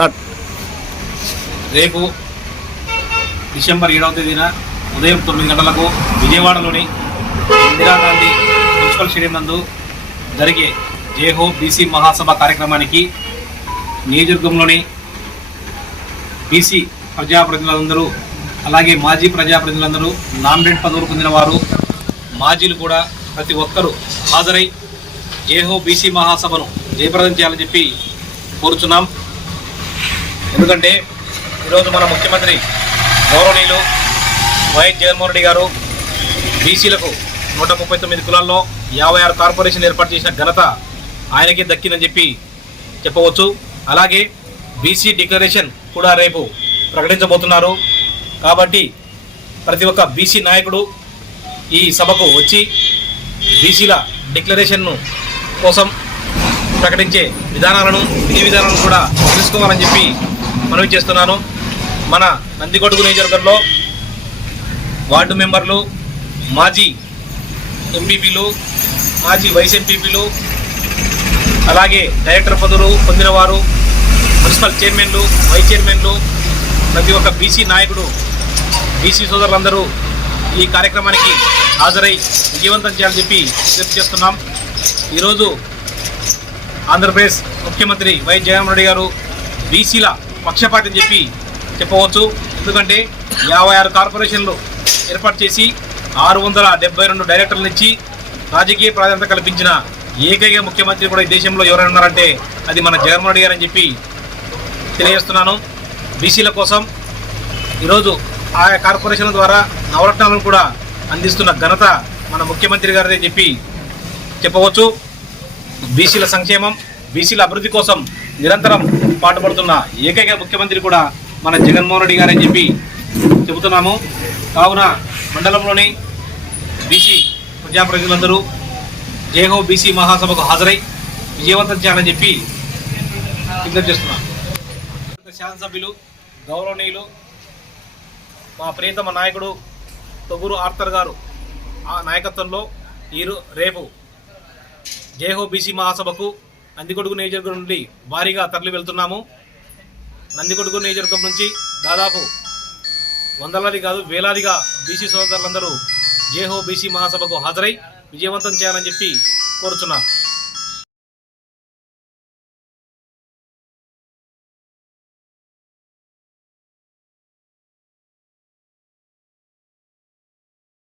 Start. రేపు December 7వ తేదీన ఉదయం 9 గంటలకు విజయవాడలోని ఇందిరాగాంధీ మున్సిపల్ స్టేడియం నందు జరిగే జేహో బీసీ మహాసభ కార్యక్రమానికి నియోజకవర్గంలోని బీసీ ప్రజాప్రతినిధులందరూ, అలాగే మాజీ ప్రజాప్రతినిధులందరూ, నామినేట్ పదవులు పొందిన వారు, మాజీలు కూడా ప్రతి ఒక్కరూ హాజరై జేహో బీసీ మహాసభను జయప్రదం చేయాలని చెప్పి కోరుచున్నాం. ఎందుకంటే ఈరోజు మన ముఖ్యమంత్రి గౌరవనీయులు వైఎస్ జగన్మోహన్ రెడ్డి గారు బీసీలకు 139 కులాల్లో 56 కార్పొరేషన్ ఏర్పాటు చేసిన ఘనత ఆయనకే దక్కిందని చెప్పి చెప్పవచ్చు. అలాగే బీసీ డిక్లరేషన్ కూడా రేపు ప్రకటించబోతున్నారు. కాబట్టి ప్రతి ఒక్క బీసీ నాయకుడు ఈ సభకు వచ్చి బీసీల డిక్లరేషన్ను కోసం ప్రకటించే విధానాలను, విధి విధానాలను కూడా తెలుసుకోవాలని చెప్పి మనవి చేస్తున్నాను. మన నందికొట్టు నియోజకవర్గంలో వార్డు మెంబర్లు, మాజీ ఎంపీపీలు, మాజీ వైస్ ఎంపీపీలు, అలాగే డైరెక్టర్ పదవులు పొందిన వారు, మున్సిపల్ చైర్మన్లు, వైస్ చైర్మన్లు, ప్రతి ఒక్క బీసీ నాయకుడు, బీసీ సోదరులందరూ ఈ కార్యక్రమానికి హాజరై విజయవంతం చేయాలని చెప్పి విజ్ఞప్తి చేస్తున్నాం. ఈరోజు ఆంధ్రప్రదేశ్ ముఖ్యమంత్రి వైఎస్ జగన్మోహన్ రెడ్డి గారు బీసీల పక్షపాతం చెప్పి చెప్పవచ్చు. ఎందుకంటే 56 కార్పొరేషన్లు ఏర్పాటు చేసి 672 డైరెక్టర్లు ఇచ్చి రాజకీయ ప్రాధాన్యత కల్పించిన ఏకైక ముఖ్యమంత్రి కూడా ఈ దేశంలో ఎవరైనా ఉన్నారంటే అది మన జగన్మోహన్ రెడ్డి గారు అని చెప్పి తెలియజేస్తున్నాను. బీసీల కోసం ఈరోజు ఆయా కార్పొరేషన్ల ద్వారా నవరత్నాలను కూడా అందిస్తున్న ఘనత మన ముఖ్యమంత్రి గారిదే చెప్పి చెప్పవచ్చు. బీసీల సంక్షేమం, బీసీల అభివృద్ధి కోసం నిరంతరం పాటుపడుతున్న ఏకైక ముఖ్యమంత్రి కూడా మన జగన్మోహన్ రెడ్డి గారని చెప్పి చెబుతున్నాము. కావున మండలంలోని బీసీ ప్రజాప్రతినిధులందరూ జేహో బీసీ మహాసభకు హాజరై విజయవంతం చేయాలని చెప్పి విజ్ఞప్తి చేస్తున్నాం. శాసనసభ్యులు గౌరవనీయులు మా ప్రియతమ నాయకుడు తొగురు ఆర్థర్ గారు ఆ నాయకత్వంలో రేపు జేహో బీసీ మహాసభకు నందికొట్టు నియోజకవర్గం నుండి భారీగా తరలి వెళ్తున్నాము. నందికొట్టు నియోజకవర్గం నుంచి దాదాపు వందలాది కాదు వేలాదిగా బీసీ సోదరులందరూ జేహో బీసీ మహాసభకు హాజరై విజయవంతం చేయాలని చెప్పి కోరుచున్నాను.